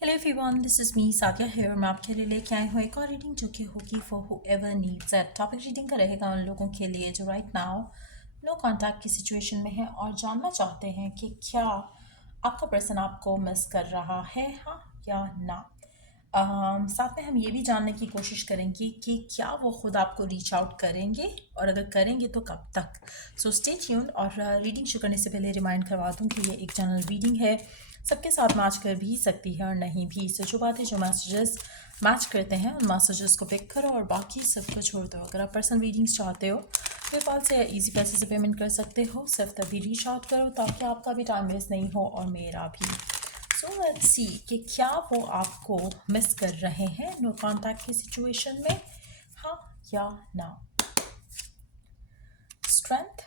Hello everyone, this is me Sadia here. मैं आपके लिए लेके आई हूँ एक और रीडिंग जो कि होगी for whoever needs it. Topic reading का रहेगा उन लोगों के लिए जो राइट नाउ नो कांटेक्ट की सिचुएशन में है और जानना चाहते हैं कि क्या आपका पर्सन आपको मिस कर रहा है, हाँ या ना। साथ में हम ये भी जानने की कोशिश करेंगे कि क्या वो खुद आपको रीच आउट करेंगे और अगर करेंगे तो कब तक। So stay tune. और रीडिंग शुरू करने से पहले रिमाइंड करवा दूँ कि ये एक जनरल रीडिंग है, सबके साथ मैच कर भी सकती है और नहीं भी। सो जो बातें जो मैसेजेस मैच करते हैं उन मैसेजेस को पिक करो और बाकी सबको छोड़ दो। अगर आप पर्सनल रीडिंग्स चाहते हो पेपाल से या ईजी पैसे से पेमेंट कर सकते हो। सिर्फ तभी रीच आउट करो ताकि आपका भी टाइम वेस्ट नहीं हो और मेरा भी। सो लेट्स सी कि क्या वो आपको मिस कर रहे हैं नो कॉन्टैक्ट की सिचुएशन में, हाँ या ना। Strength,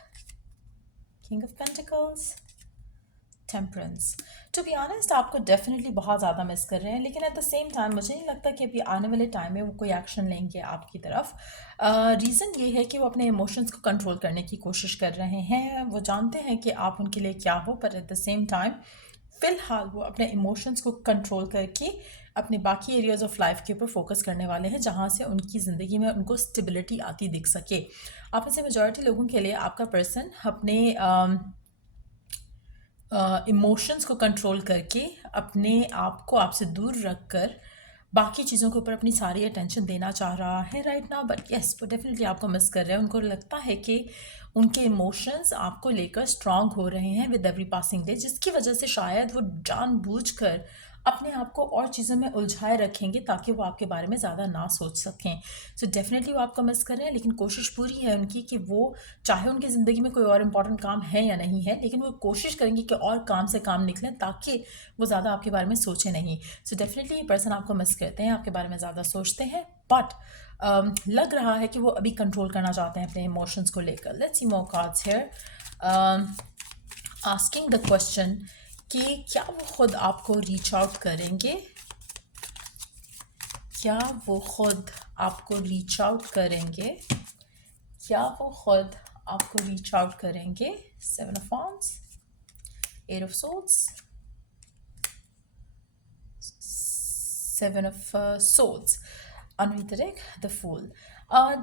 king of pentacles, temperance. To be honest आपको डेफिनेटली बहुत ज़्यादा मिस कर रहे हैं, लेकिन एट द सेम टाइम मुझे नहीं लगता कि अभी आने वाले टाइम में वो कोई एक्शन लेंगे आपकी तरफ। रीज़न ये है कि वो अपने इमोशंस को कंट्रोल करने की कोशिश कर रहे हैं। वो जानते हैं कि आप उनके लिए क्या हो, पर एट द सेम टाइम फ़िलहाल वो अपने इमोशंस को कंट्रोल करके अपने बाकी एरियाज ऑफ लाइफ के ऊपर फोकस करने वाले हैं, जहाँ से उनकी ज़िंदगी में उनको स्टेबिलिटी आती दिख सके। आप में से मेजॉरिटी लोगों के लिए आपका पर्सन अपने इमोशंस को कंट्रोल करके अपने आप को आपसे दूर रख कर बाकी चीज़ों के ऊपर अपनी सारी अटेंशन देना चाह रहा है राइट नाउ। बट यस, वो डेफिनेटली आपको मिस कर रहे हैं। उनको लगता है कि उनके इमोशंस आपको लेकर स्ट्रांग हो रहे हैं विद एवरी पासिंग डे, जिसकी वजह से शायद वो जानबूझकर अपने आप को और चीज़ों में उलझाए रखेंगे ताकि वो आपके बारे में ज़्यादा ना सोच सकें। सो डेफिनेटली वो आपको मिस कर रहे हैं, लेकिन कोशिश पूरी है उनकी कि वो चाहे उनकी ज़िंदगी में कोई और इम्पोर्टेंट काम है या नहीं है, लेकिन वो कोशिश करेंगे कि और काम से काम निकलें ताकि वो ज़्यादा आपके बारे में सोचे नहीं। सो डेफिनेटली ये पर्सन आपको मिस करते हैं, आपके बारे में ज़्यादा सोचते हैं, बट लग रहा है कि वो अभी कंट्रोल करना चाहते हैं अपने इमोशंस को लेकर। Let's see more cards here. Asking the question कि क्या वो खुद आपको रीच आउट करेंगे, क्या वो खुद आपको रीच आउट करेंगे, क्या वो खुद आपको रीच आउट करेंगे। Seven of wands, eight of swords, seven of swords, underneath the deck the fool.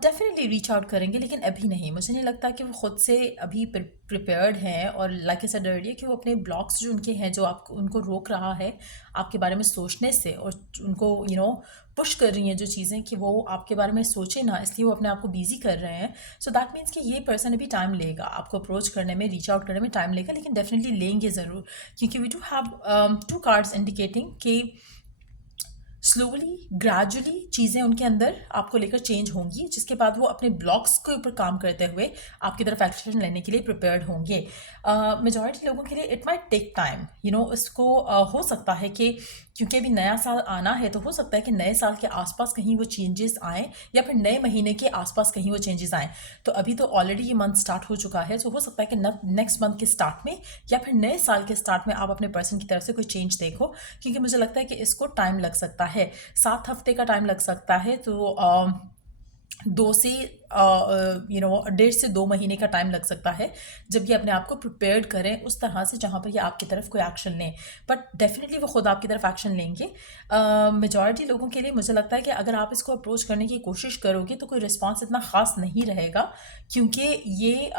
Definitely reach out करेंगे, लेकिन अभी नहीं। मुझे नहीं लगता कि वो खुद से अभी प्रिपेयर्ड हैं, और लाइक आई सेड अर्लियर कि वो अपने ब्लॉक्स जो उनके हैं जो आपको उनको रोक रहा है आपके बारे में सोचने से, और उनको पुश कर रही हैं जो चीज़ें कि वो आपके बारे में सोचे ना, इसलिए वो अपने आप को बिजी कर रहे हैं। सो दैट मीन्स कि ये पर्सन अभी टाइम लेगा आपको अप्रोच करने में, रीच आउट करने में टाइम लेगा, लेकिन डेफिनेटली लेंगे ज़रूर, क्योंकि we do have two cards indicating कि स्लोली ग्रेजुअली चीज़ें उनके अंदर आपको लेकर चेंज होंगी, जिसके बाद वो अपने ब्लॉक्स के ऊपर काम करते हुए आपकी तरफ एक्शन लेने के लिए प्रिपेयर्ड होंगे। मेजॉरिटी लोगों के लिए इट माइट टेक टाइम, इसको हो सकता है कि क्योंकि अभी नया साल आना है, तो हो सकता है कि नए साल के आसपास कहीं वो चेंजेस आएँ, या फिर नए महीने के आसपास कहीं वो चेंजेस आएँ। तो अभी तो ऑलरेडी ये मंथ स्टार्ट हो चुका है, तो हो सकता है कि नेक्स्ट मंथ के स्टार्ट में या फिर नए साल के स्टार्ट में आप अपने पर्सन की तरफ से कोई चेंज देखो, क्योंकि मुझे लगता है कि इसको टाइम लग सकता है, 7 हफ्ते का टाइम लग सकता है। तो 1.5 से 2 महीने का टाइम लग सकता है जब ये अपने आप को प्रिपेयर्ड करें उस तरह से जहाँ पर ये आपकी तरफ कोई एक्शन लें, बट डेफिनेटली वो खुद आपकी तरफ एक्शन लेंगे। मेजॉरिटी लोगों के लिए मुझे लगता है कि अगर आप इसको अप्रोच करने की कोशिश करोगे तो कोई रिस्पॉन्स इतना ख़ास नहीं रहेगा, क्योंकि ये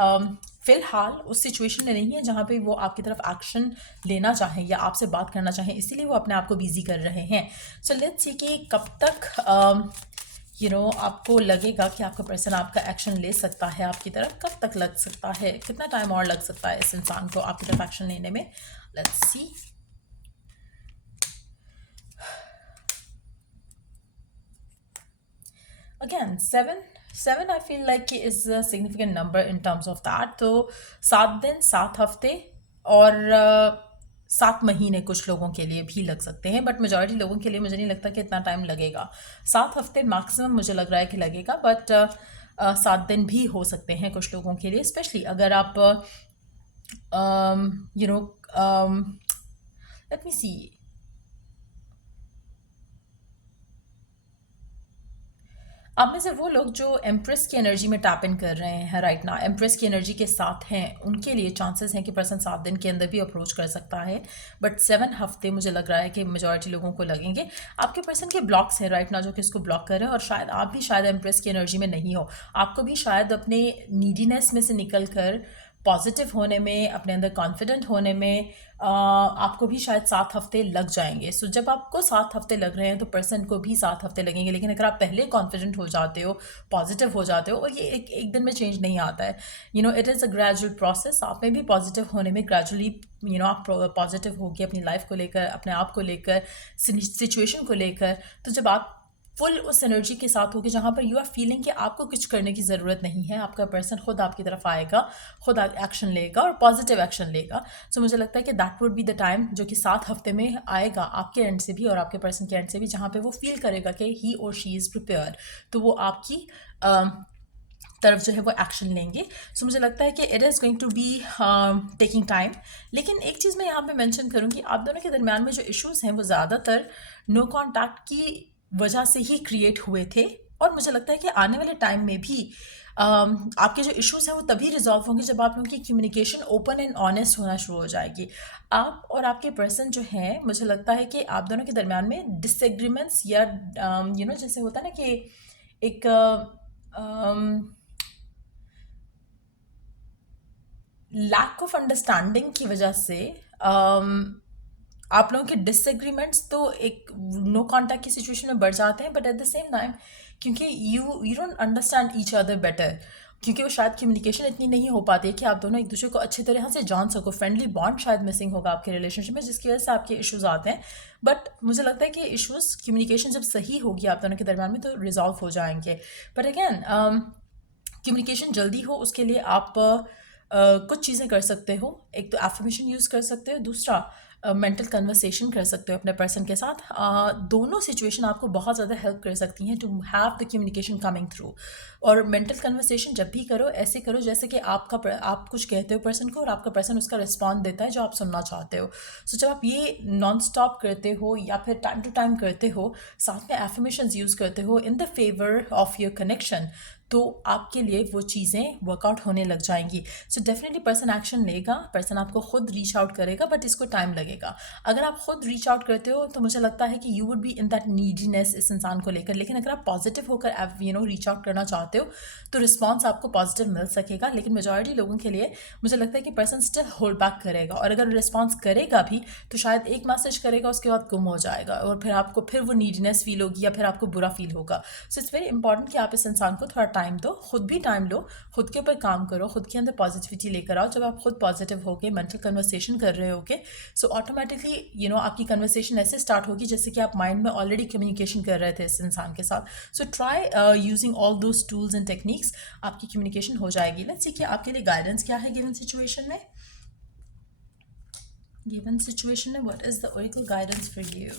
फ़िलहाल उस सिचुएशन में नहीं है जहाँ पे वो आपकी तरफ एक्शन लेना चाहें या आपसे बात करना चाहें, इसीलिए वो अपने आप को बिजी कर रहे हैं। सो लेट्स सी कि कब तक आपको लगेगा कि आपका पर्सन आपका एक्शन ले सकता है आपकी तरफ, कब तक लग सकता है, कितना टाइम और लग सकता है इस इंसान को आपकी तरफ एक्शन लेने में। Let's see. Again seven I feel like is a significant number in terms of that. तो 7 दिन, 7 हफ्ते और 7 महीने कुछ लोगों के लिए भी लग सकते हैं, बट मेजॉरिटी लोगों के लिए मुझे नहीं लगता कि इतना टाइम लगेगा। 7 हफ्ते मैक्सिमम मुझे लग रहा है कि लगेगा, बट 7 दिन भी हो सकते हैं कुछ लोगों के लिए, स्पेशली अगर आप लेट मी सी। आप में से वो लोग जो एम्प्रेस की एनर्जी में टैप इन कर रहे हैं राइट ना, एम्प्रेस की एनर्जी के साथ हैं, उनके लिए चांसेस हैं कि पर्सन 7 दिन के अंदर भी अप्रोच कर सकता है, बट 7 हफ्ते मुझे लग रहा है कि मेजॉरिटी लोगों को लगेंगे। आपके पर्सन के ब्लॉक्स हैं राइट ना जो कि इसको ब्लॉक कर रहे हैं, और शायद आप भी शायद एम्प्रेस की एनर्जी में नहीं हो। आपको भी शायद अपने नीडीनेस में से निकल कर पॉजिटिव होने में, अपने अंदर कॉन्फिडेंट होने में आपको भी शायद 7 हफ्ते लग जाएंगे। सो जब आपको 7 हफ्ते लग रहे हैं तो पर्सन को भी 7 हफ्ते लगेंगे, लेकिन अगर आप पहले कॉन्फिडेंट हो जाते हो, पॉजिटिव हो जाते हो, और ये एक दिन में चेंज नहीं आता है, it is a gradual process. आप में भी पॉजिटिव होने में ग्रेजुअली आप पॉजिटिव होगी अपनी लाइफ को लेकर, अपने आप को लेकर, सिचुएशन को लेकर। तो जब आप फुल उस एनर्जी के साथ होगी जहाँ पर यू आर फीलिंग कि आपको कुछ करने की ज़रूरत नहीं है, आपका पर्सन खुद आपकी तरफ आएगा, खुद एक्शन लेगा और पॉजिटिव एक्शन लेगा। सो मुझे लगता है कि that would be the time जो कि 7 हफ्ते में आएगा आपके एंड से भी और आपके पर्सन के एंड से भी, जहाँ पे वो फील करेगा कि ही और शी इज़ प्रिपेयर, तो वो आपकी तरफ जो है वो एक्शन लेंगे। सो मुझे लगता है कि it is going to be taking time. लेकिन एक चीज़ मैं यहाँ पे मेंशन करूँगी, आप दोनों के दरमियान में जो इश्यूज़ हैं वो ज़्यादातर नो कॉन्टैक्ट की वजह से ही क्रिएट हुए थे, और मुझे लगता है कि आने वाले टाइम में भी आपके जो इश्यूज़ हैं वो तभी रिजॉल्व होंगे जब आप लोगों की कम्युनिकेशन ओपन एंड ऑनेस्ट होना शुरू हो जाएगी। आप और आपके पर्सन जो हैं, मुझे लगता है कि आप दोनों के दरमियान में डिसएग्रीमेंट्स या जैसे होता है ना कि एक लैक ऑफ अंडरस्टैंडिंग की वजह से आप लोगों के डिसएग्रीमेंट्स तो एक नो कॉन्टैक्ट की सिचुएशन में बढ़ जाते हैं, but at the same time क्योंकि you don't understand each other better, क्योंकि वो शायद कम्युनिकेशन इतनी नहीं हो पाती है कि आप दोनों एक दूसरे को अच्छी तरह से जान सको, फ्रेंडली बॉन्ड शायद मिसिंग होगा आपके रिलेशनशिप में, जिसकी वजह से आपके इश्यूज आते हैं। बट मुझे लगता है कि इश्यूज कम्युनिकेशन जब सही होगी आप दोनों के दरमियान में तो रिजॉल्व हो जाएंगे। बट अगेन कम्युनिकेशन जल्दी हो उसके लिए आप कुछ चीज़ें कर सकते हो। एक तो एफर्मेशन यूज़ कर सकते हो, दूसरा मेंटल कन्वर्सेशन कर सकते हो अपने पर्सन के साथ। दोनों सिचुएशन आपको बहुत ज़्यादा हेल्प कर सकती हैं to have the communication coming through. और मेंटल कन्वर्सेशन जब भी करो ऐसे करो जैसे कि आप कुछ कहते हो पर्सन को और आपका पर्सन उसका रिस्पॉन्स देता है जो आप सुनना चाहते हो। सो जब आप ये नॉन स्टॉप करते हो या फिर टाइम टू टाइम करते हो, साथ में एफर्मेशंस यूज़ करते हो in the favour of your connection, तो आपके लिए वो चीज़ें वर्कआउट होने लग जाएंगी। सो डेफिनेटली पर्सन एक्शन लेगा, पर्सन आपको खुद रीच आउट करेगा, बट इसको टाइम लगेगा। अगर आप खुद रीच आउट करते हो तो मुझे लगता है कि you would be in that neediness इस इंसान को लेकर, लेकिन अगर आप पॉजिटिव होकर रीच आउट करना चाहते हो तो रिस्पॉन्स आपको पॉजिटिव मिल सकेगा। लेकिन मेजॉरिटी लोगों के लिए मुझे लगता है कि पर्सन स्टिल होल्ड बैक करेगा, और अगर रिस्पॉन्स करेगा भी तो शायद एक मैसेज करेगा उसके बाद गुम हो जाएगा, और फिर वो नीडीनेस फील होगी या फिर आपको बुरा फील होगा। सो इट्स वेरी इंपॉर्टेंट कि आप इस इंसान को थोड़ा टाइम दो, खुद भी टाइम लो, खुद के ऊपर काम करो, खुद के अंदर पॉजिटिविटी लेकर आओ। जब आप खुद पॉजिटिव होगे, मेंटल कन्वर्सेशन कर रहे होगे, सो ऑटोमेटिकली आपकी कन्वर्सेशन ऐसे स्टार्ट होगी जैसे कि आप माइंड में ऑलरेडी कम्युनिकेशन कर रहे थे इस इंसान के साथ। So try using all those tools and techniques, आपकी कम्युनिकेशन हो जाएगी। लेट्स सी कि आपके लिए गाइडेंस क्या है गिवन सिचुएशन में। गिवन सिचुएशन में what is the oracle guidance for you?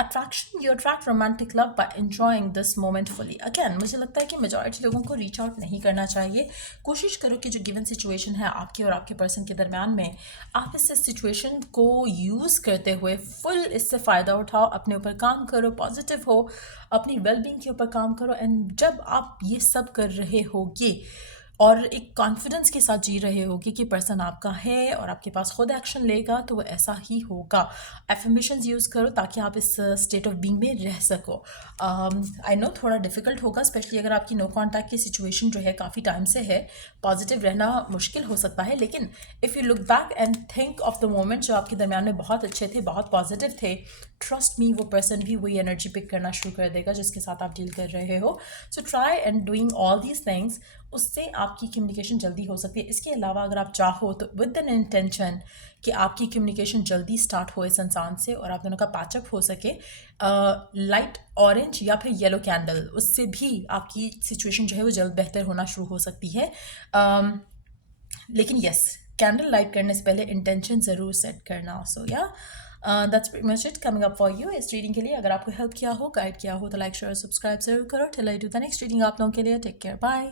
Attraction, you attract romantic love by enjoying this moment fully. Again मुझे लगता है कि मेजॉरिटी लोगों को रीच आउट नहीं करना चाहिए। कोशिश करो कि जो गिवन सिचुएशन है आपके और आपके पर्सन के दरमियान में, आप इस सिचुएशन को यूज़ करते हुए फुल इससे फ़ायदा उठाओ, अपने ऊपर काम करो, पॉजिटिव हो, अपनी वेलबींग के ऊपर काम करो। एंड जब आप ये सब कर रहे होगे और एक कॉन्फिडेंस के साथ जी रहे होगे कि पर्सन आपका है और आपके पास खुद एक्शन लेगा, तो वो ऐसा ही होगा। एफर्मेशंस यूज़ करो ताकि आप इस स्टेट ऑफ बीइंग में रह सको। आई नो थोड़ा डिफिकल्ट होगा, स्पेशली अगर आपकी नो कॉन्टैक्ट की सिचुएशन जो है काफ़ी टाइम से है, पॉजिटिव रहना मुश्किल हो सकता है। लेकिन if you look back and think of the moment जो आपके दरमियान में बहुत अच्छे थे, बहुत पॉजिटिव थे, ट्रस्ट मी वो पर्सन भी वही एनर्जी पिक करना शुरू कर देगा जिसके साथ आप डील कर रहे हो। So try and doing all these things, उससे आपकी कम्युनिकेशन जल्दी हो सकती है। इसके अलावा अगर आप चाहो तो विद एन इंटेंशन कि आपकी कम्युनिकेशन जल्दी स्टार्ट हो इस इंसान से और आप दोनों का पैचअप हो सके, लाइट ऑरेंज या फिर येलो कैंडल, उससे भी आपकी सिचुएशन जो है वो जल्द बेहतर होना शुरू हो सकती है। लेकिन यस, कैंडल लाइट करने से पहले इंटेंशन ज़रूर सेट करना। सो या that's pretty much it coming up for you इस रीडिंग के लिए। अगर आपको हेल्प किया हो, गाइड किया हो, तो लाइक शेयर सब्सक्राइब जरूर करो। Till I do the next reading आप लोगों के लिए, टेक केयर, बाय।